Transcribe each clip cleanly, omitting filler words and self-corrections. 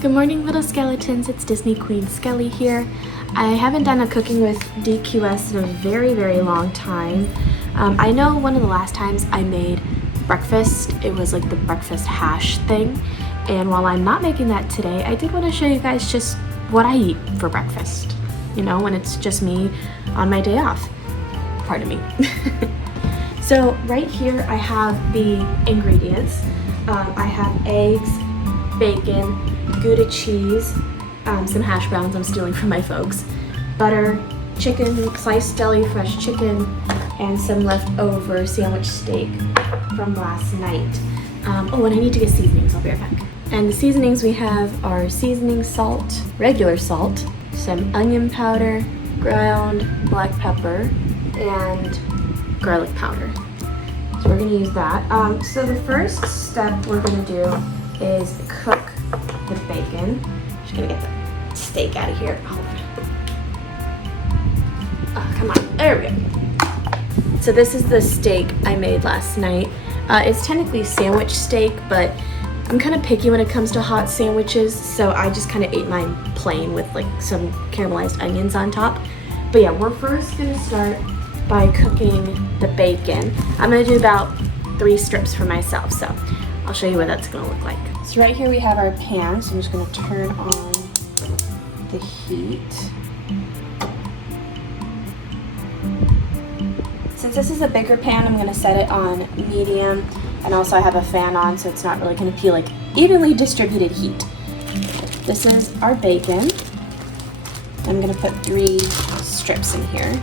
Good morning, little skeletons. It's Disney Queen Skelly here. I haven't done a cooking with DQS in a very, very long time. I know one of the last times I made breakfast, it was like the breakfast hash thing. And while I'm not making that today, I did want to show you guys just what I eat for breakfast. You know, when it's just me on my day off. Pardon me. So right here I have the ingredients. I have eggs, bacon, Gouda cheese, some hash browns I'm stealing from my folks, butter, chicken, sliced deli fresh chicken, and some leftover sandwich steak from last night. Oh, and I need to get seasonings. I'll be right back. And the seasonings we have are seasoning salt, regular salt, some onion powder, ground black pepper, and garlic powder. So we're gonna use that. So the first step we're gonna do is cook the bacon. Just gonna get the steak out of here. Oh, come on, there we go. So this is the steak I made last night. It's technically sandwich steak, but I'm kind of picky when it comes to hot sandwiches, so I just kind of ate mine plain with like some caramelized onions on top. But yeah, we're first gonna start by cooking the bacon. I'm gonna do about 3 strips for myself, so I'll show you what that's gonna look like. So right here we have our pan, so I'm just gonna turn on the heat. Since this is a bigger pan, I'm gonna set it on medium, and also I have a fan on, so it's not really gonna be like evenly distributed heat. This is our bacon. I'm gonna put 3 strips in here.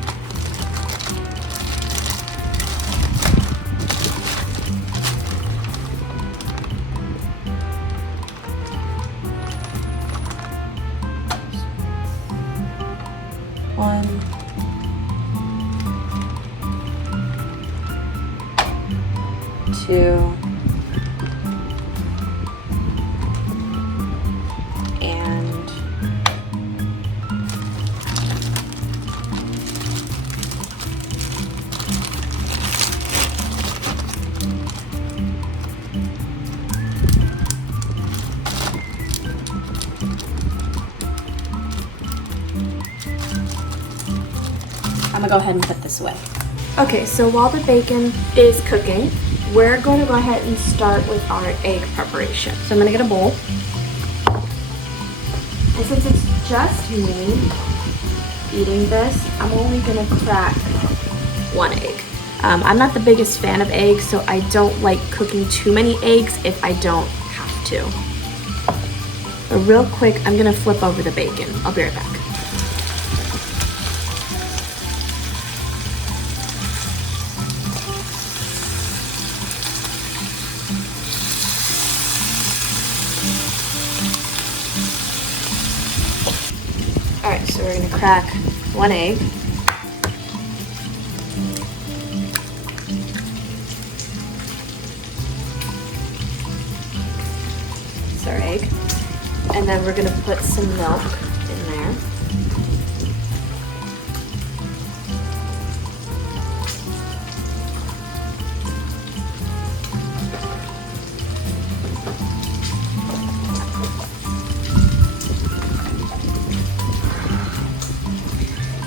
One, 2, and 3. I'm gonna go ahead and put this away. Okay, so while the bacon is cooking, we're going to go ahead and start with our egg preparation. So I'm gonna get a bowl. And since it's just me eating this, I'm only gonna crack 1 egg. I'm not the biggest fan of eggs, so I don't like cooking too many eggs if I don't have to. But real quick, I'm gonna flip over the bacon. I'll be right back. Alright, so we're gonna crack 1 egg. It's our egg. And then we're gonna put some milk in there.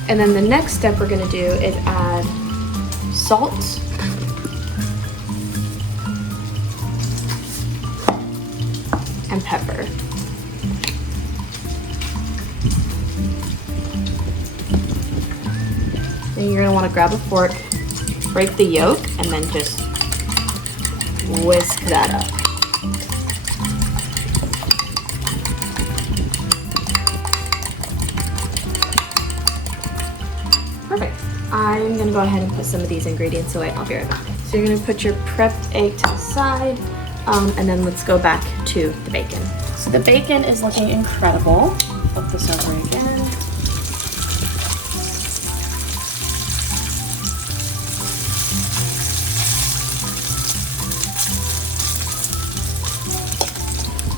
And then the next step we're gonna do is add salt, and pepper. Then you're gonna wanna grab a fork, break the yolk, and then just whisk that up. Perfect. I'm gonna go ahead and put some of these ingredients away. I'll be right back. So you're gonna put your prepped egg to the side, and then let's go back to the bacon. So the bacon is looking incredible. Flip this over again.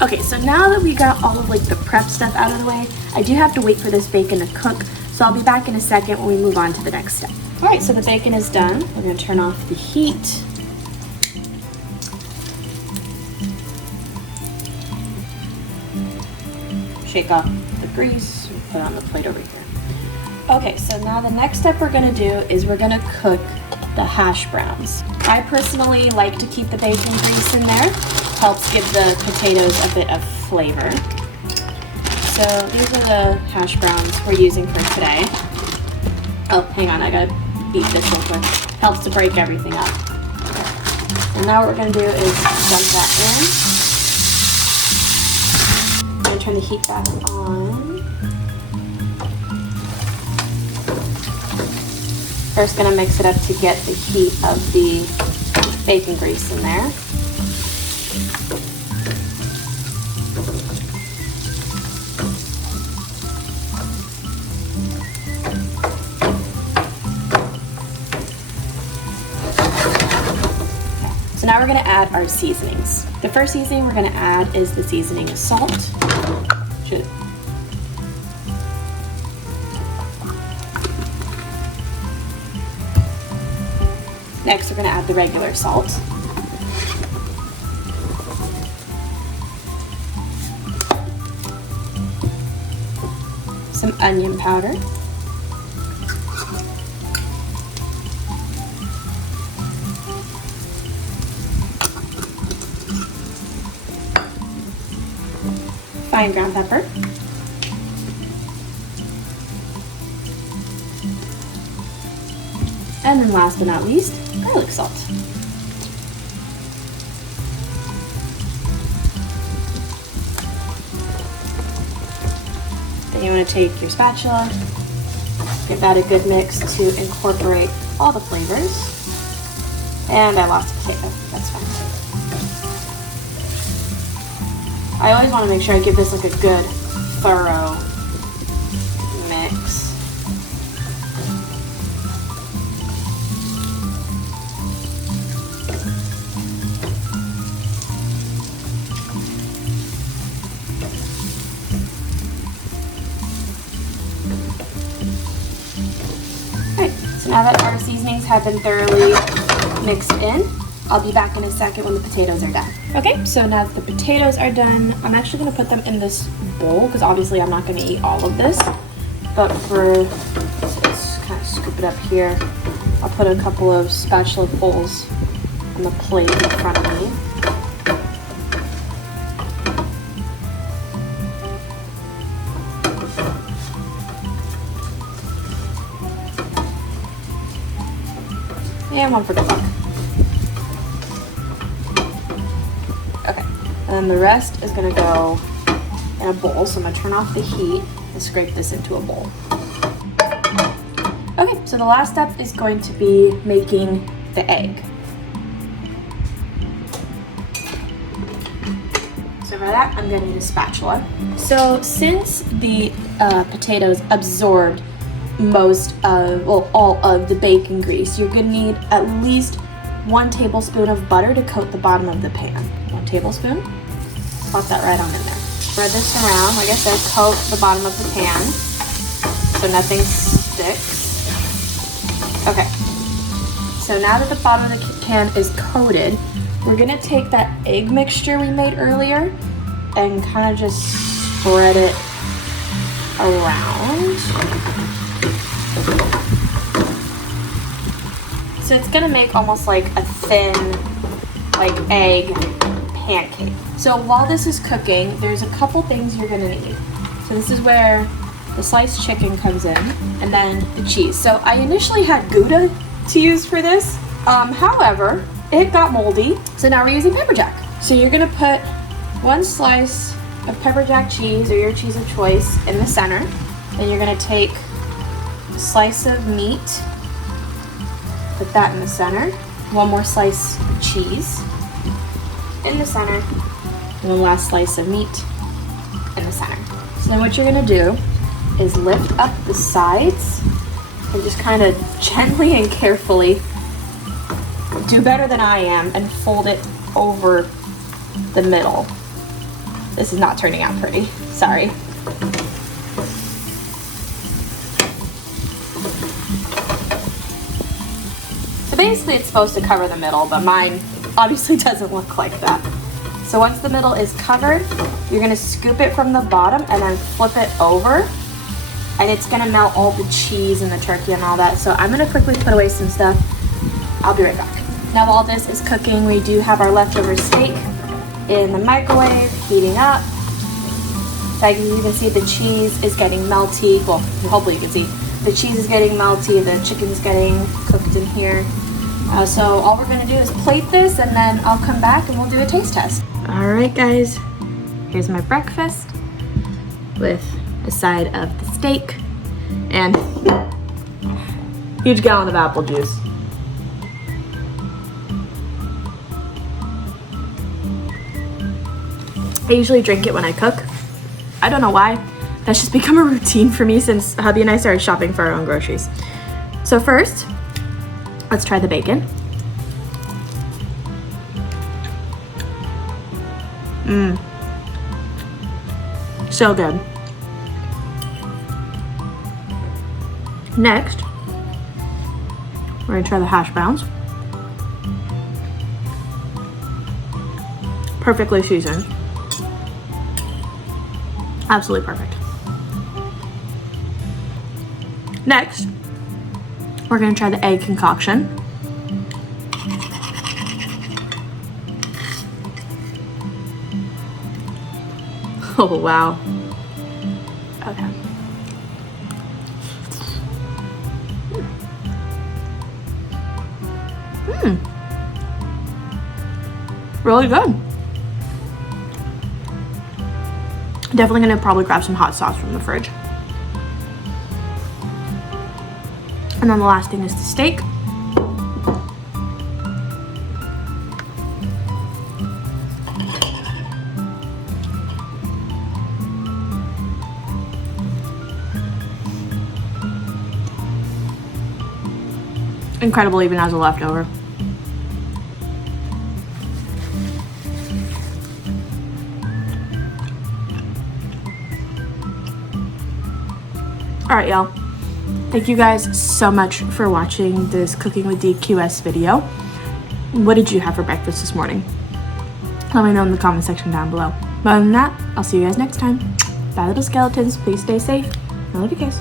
Okay, so now that we got all of like the prep stuff out of the way, I do have to wait for this bacon to cook. So I'll be back in a second when we move on to the next step. All right, so the bacon is done. We're gonna turn off the heat. shake off the grease, and put it on the plate over here. Okay, so now the next step we're gonna do is we're gonna cook the hash browns. I personally like to keep the bacon grease in there. Helps give the potatoes a bit of flavor. So these are the hash browns we're using for today. Oh, hang on, I gotta beat this real quick. Helps to break everything up. And now what we're gonna do is dump that in. I'm gonna turn the heat back on. First gonna mix it up to get the heat of the bacon grease in there. So now we're gonna add our seasonings. The first seasoning we're gonna add is the seasoning of salt. Next, we're gonna add the regular salt. Some onion powder. Fine ground pepper. And then last but not least, garlic salt. Then you want to take your spatula, give that a good mix to incorporate all the flavors. And I lost a potato, that's fine. I always want to make sure I give this like a good, thorough mix. So now that our seasonings have been thoroughly mixed in, I'll be back in a second when the potatoes are done. Okay, so now that the potatoes are done, I'm actually gonna put them in this bowl because obviously I'm not gonna eat all of this. But so let's kind of scoop it up here. I'll put a couple of spatula bowls on the plate in front of me. And one for good luck. Okay, and then the rest is gonna go in a bowl. So I'm gonna turn off the heat and scrape this into a bowl. Okay, so the last step is going to be making the egg. So for that, I'm gonna need a spatula. So since the potatoes absorbed most of, well, all of the bacon grease, you're gonna need at least 1 tablespoon of butter to coat the bottom of the pan. 1 tablespoon. Plop that right on in there. Spread this around. Like I said, coat the bottom of the pan so nothing sticks. Okay. So now that the bottom of the pan is coated, we're gonna take that egg mixture we made earlier and kind of just spread it around. So it's gonna make almost like a thin, like egg pancake. So while this is cooking, there's a couple things you're gonna need. So this is where the sliced chicken comes in, and then the cheese. So I initially had Gouda to use for this. However, it got moldy, so now we're using pepper jack. So you're gonna put 1 slice of pepper jack cheese, or your cheese of choice, in the center. Then you're gonna take a slice of meat, put that in the center. 1 more slice of cheese in the center, and the last slice of meat in the center. So then what you're gonna do is lift up the sides and just kind of gently and carefully, do better than I am, and fold it over the middle. This is not turning out pretty, sorry. So basically it's supposed to cover the middle, but mine obviously doesn't look like that. So once the middle is covered, you're gonna scoop it from the bottom and then flip it over, and it's gonna melt all the cheese and the turkey and all that. So I'm gonna quickly put away some stuff. I'll be right back. Now while this is cooking, we do have our leftover steak in the microwave, heating up. So you can see the cheese is getting melty. Well, hopefully you can see. The cheese is getting melty, the chicken's getting cooked in here. So all we're gonna do is plate this, and then I'll come back and we'll do a taste test. All right, guys, here's my breakfast with a side of the steak and huge gallon of apple juice. I usually drink it when I cook. I don't know why. That's just become a routine for me since hubby and I started shopping for our own groceries. So first, let's try the bacon. So good. Next, we're gonna try the hash browns. Perfectly seasoned. Absolutely perfect. Next, we're gonna try the egg concoction. Oh, wow. Okay. Really good. Definitely gonna probably grab some hot sauce from the fridge. And then the last thing is the steak. Incredible even as a leftover. All right, y'all. Thank you guys so much for watching this Cooking with DQS video. What did you have for breakfast this morning? Let me know in the comment section down below. But other than that, I'll see you guys next time. Bye, little skeletons. Please stay safe. I love you guys.